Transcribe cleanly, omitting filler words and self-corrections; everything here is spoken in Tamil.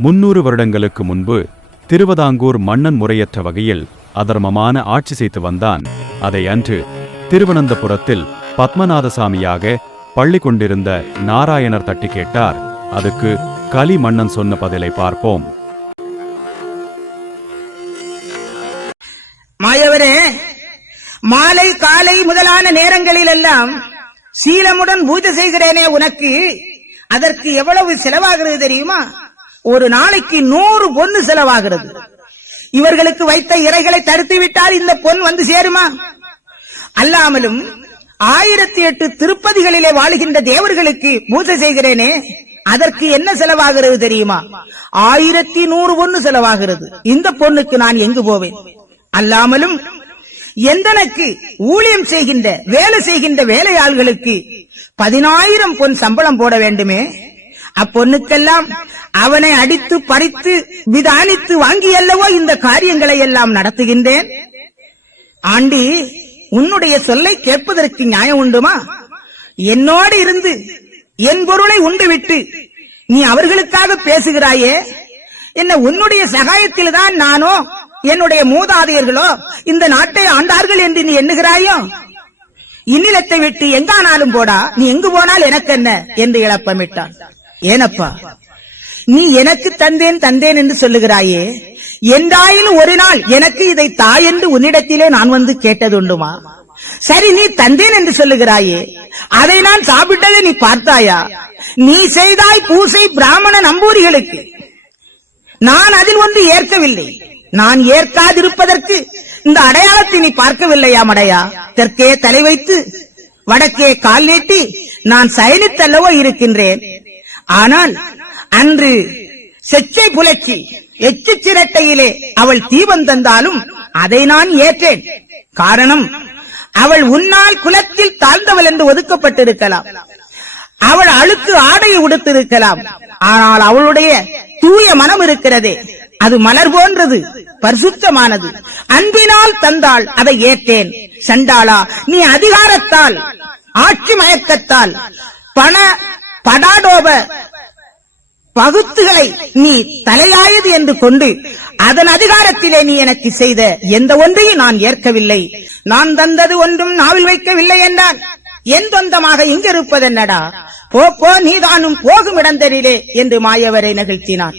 300 வருடங்களுக்கு முன்பு திருவிதாங்கூர் மன்னன் முறையற்ற வகையில் அதர்மமான ஆட்சி செய்து வந்தான். அதை அன்று திருவனந்தபுரத்தில் பத்மநாதசாமியாக பள்ளி கொண்டிருந்த நாராயணர் தட்டி கேட்டார். அதுக்கு கலி மன்னன் சொன்ன பதிலை பார்ப்போம். மாயவரே, மாலை காலை முதலான நேரங்களில் எல்லாம் சீலமுடன் பூஜை செய்கிறேனே உனக்கு, அதற்கு எவ்வளவு செலவாகிறது தெரியுமா? ஒரு நாளைக்கு 100 பொன்னு செலவாகிறது. இவர்களுக்கு வைத்த இறைகளை தடுத்து விட்டால் இந்த பொன் வந்து சேருமா? அல்லாமலும் 1008 திருப்பதிகளிலே வாழுகின்ற தேவர்களுக்கு பூஜை செய்கிறேனே, அதற்கு என்ன செலவாகிறது தெரியுமா? 1100 பொன்னு செலவாகிறது. இந்த பொண்ணுக்கு நான் எங்கு போவேன்? அல்லாமலும் எந்தனுக்கு ஊழியம் செய்கின்ற வேலை செய்கின்ற வேலையாள்களுக்கு 10,000 பொன் சம்பளம் போட வேண்டுமே. அப்பொண்ணுக்கெல்லாம் அவனை அடித்து பறித்து விதானித்து வாங்கியல்லவோ இந்த காரியங்களை எல்லாம் நடத்துகின்றேன். ஆண்டி, உன்னுடைய சொல்லை கேட்பதற்கு நியாயம் உண்டுமா? என்னோடு இருந்து என் பொருளை உண்டுவிட்டு நீ அவர்களுக்காக பேசுகிறாயே, என்ன உன்னுடைய சகாயத்தில் தான் நானோ என்னுடைய மூதாதையர்களோ இந்த நாட்டை ஆண்டார்கள் என்று நீ எண்ணுகிறாயோ? இந்நிலத்தை விட்டு எங்கானாலும் போடா, நீ எங்கு போனால் எனக்கு என்ன என்று இழப்பமிட்டான். ஏனப்பா, நீ எனக்கு தந்தேன் தந்தேன் என்று சொல்லுகிறாயே, என்றாயிலும் ஒரு நாள் எனக்கு இதை தா என்று உன்னிடத்திலே நான் வந்து கேட்டது உண்டுமா? சரி, நீ தந்தேன் என்று சொல்லுகிறாயே, அதை நான் சாப்பிட்டதை நீ பார்த்தாயா? நீ செய்தாய் பூசை பிராமண நம்பூரிகளுக்கு, நான் அதில் ஒன்று ஏற்கவில்லை. நான் ஏற்காதிருப்பதற்கு இந்த அடையாளத்தை நீ பார்க்கவில்லையா மடையா? தெற்கே தலை வைத்து வடக்கே கால் நீட்டி நான் சயனித்தல்லவோ இருக்கின்றேன். ஆனால் அன்று செச்சை புலச்சி எச்சு சிரட்டையிலே அவள் தீபம் தந்தாலும் அதை நான் ஏற்றேன். காரணம், அவள் உன்னால் குலத்தில் தாழ்ந்தவள் என்று ஒதுக்கப்பட்டிருக்கலாம், அவள் அழுக்கு ஆடையை உடுத்திருக்கலாம், ஆனால் அவளுடைய தூய மனம் இருக்கிறதே, அது மலர் போன்றது, பரிசுத்தமானது. அன்பினால் தந்தாள், அதை ஏற்றேன். சண்டாளா, நீ அதிகாரத்தால் ஆட்சி மயக்கத்தால் பண படாடோப பகுத்துகளை நீ தலையாயது என்று கொண்டு அதன் அதிகாரத்திலே நீ எனக்கு செய்த எந்த ஒன்றையும் நான் ஏற்கவில்லை. நான் தந்தது ஒன்றும் நாவில் வைக்கவில்லை என்றால் என் சொந்தமாக இங்கிருப்பதென்னடா? போ, நீதானும் போகும் இடந்தரிலே என்று மாயவரை நிகழ்த்தினான்.